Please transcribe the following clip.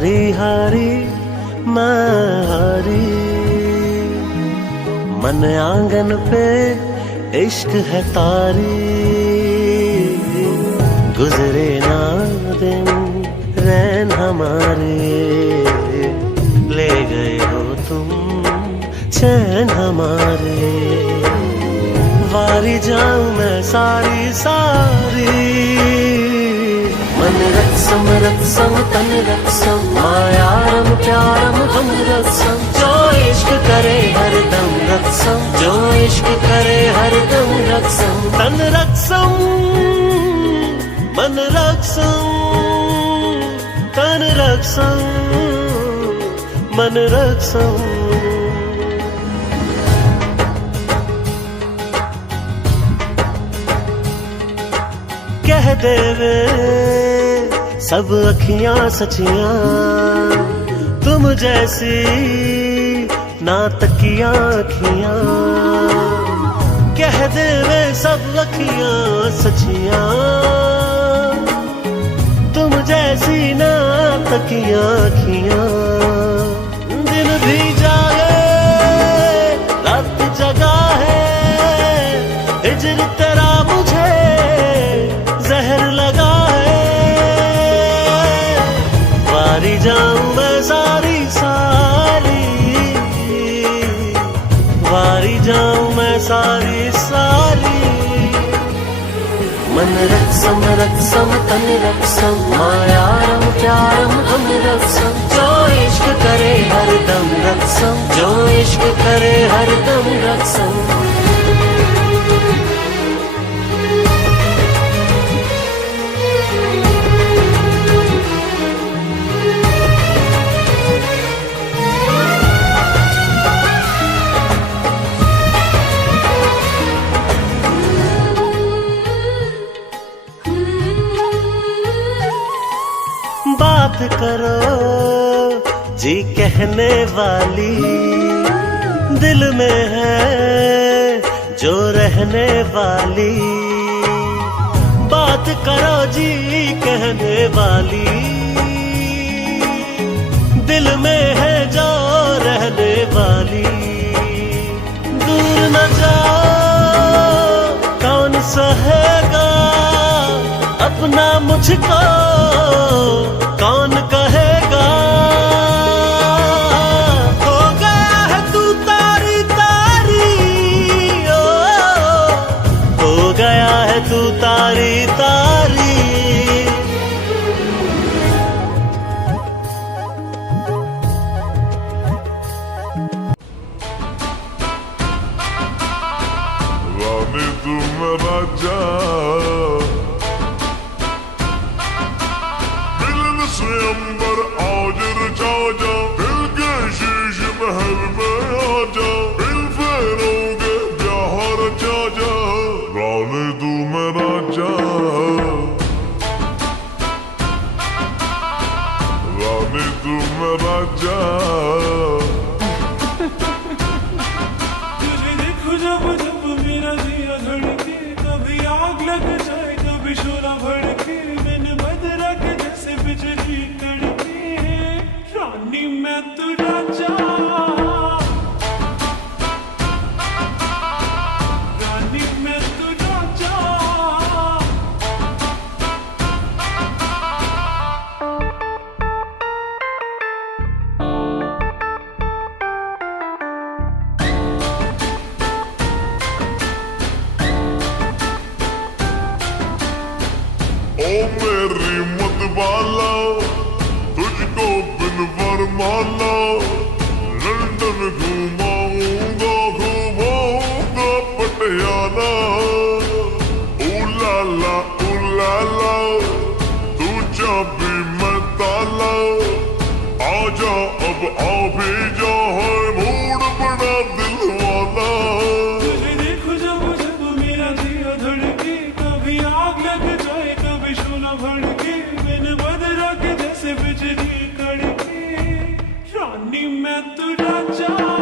हारी हारी मैं हारी, मन आंगन पे इश्क है तारी। गुजरे ना दिन रैन हमारे, ले गए हो तुम चैन हमारे। वारी जाऊं मैं सारी सारी, मन रक्सम रक्सम तन रक्सम, मायारम प्यारम हम रक्सम। जो इश्क करे हरदम रक्सम, जो इश्क करे हरदम रक्सम। तन रक्सम मन रक्सम, तन रक्सम मन रक्सम। कह दे वे सब अखियां सचियां, तुम जैसी ना तकियां अखियां। कह दे वे सब अखियां सचियां, तुम जैसी ना तकियां अखियां। दिन भी जागे रात जगा है, हिजर तेरा मुझे जहर लगा है। वारी जाऊं मैं सारी सारी, वारी जाऊं मैं सारी सारी। मन रक्सम रक्सम तन रक्सम, मायारम प्यारम हम रक्सम। जो इश्क करे हरदम रक्सम, जो इश्क करे हरदम रक्सम। बात करो जी कहने वाली, दिल में है जो रहने वाली। बात करो जी कहने वाली, दिल में है जो रहने वाली। दूर न जाओ कौन सहेगा अपना मुझको, कौन कहेगा। हो गया है तू तारी तारी, ओ हो गया है तू तारी तारी। रानी तू मेरा जान, से अंबर आज रचा जा, दिल के शीश महल में आ जा। दिल फेरोगे ब्याह रचा जा, रानी तू मेरा जान, रानी तू मेरा जान। तुझे देखो जब जब मेरा दिया धड़के, कभी आग लग जाए कभी शोला भड़के। मैंने बदरा के जैसे बिजली कड़के, रानी मैं तुझा चाह, रानी मैं तुझा चाह। ओ मेरी मत वाला, तुझको बिन वरमाला। लंदन घुमाऊंगा घुमाऊंगा पटियाला। उलाला उलाला, तू चाबी मैं ताला। आजा अब आ भी जा, है मूड बड़ा दिल वाला। तुझे देखो जब जब मेरा दिया धड़के, कभी आग लग जाए कभी शोला भड़के। मैंने बदरा के जैसे बिजली कड़के, रानी मैं तुझा चाह।